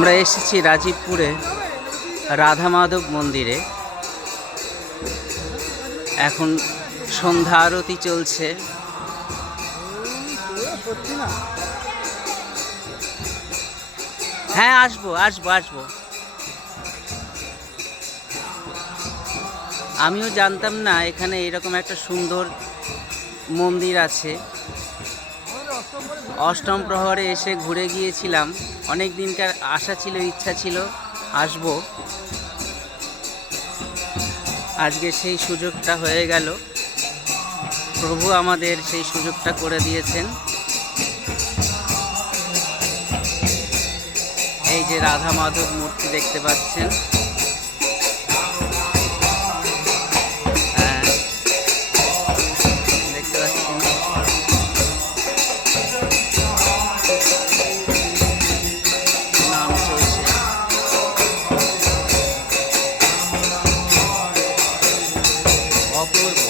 আমরা এসেছি রাজীবপুরে রাধা মাধব মন্দিরে। এখন সন্ধ্যা আরতি চলছে। হ্যাঁ, আসবো আসবো আসবো। আমিও জানতাম না এখানে এরকম একটা সুন্দর মন্দির আছে। অষ্টম প্রহরে এসে ঘুরে গিয়েছিলাম। অনেক দিনকার আশা ছিল, ইচ্ছা ছিল আসবো। আজকে সেই সুযোগটা হয়ে গেল। প্রভু আমাদের সেই সুযোগটা করে দিয়েছেন। এই যে রাধা মাধব মূর্তি দেখতে পাচ্ছেন। হ্যাঁ, দেখতে পাচ্ছেন। নাম চলছে। অপূর্ব।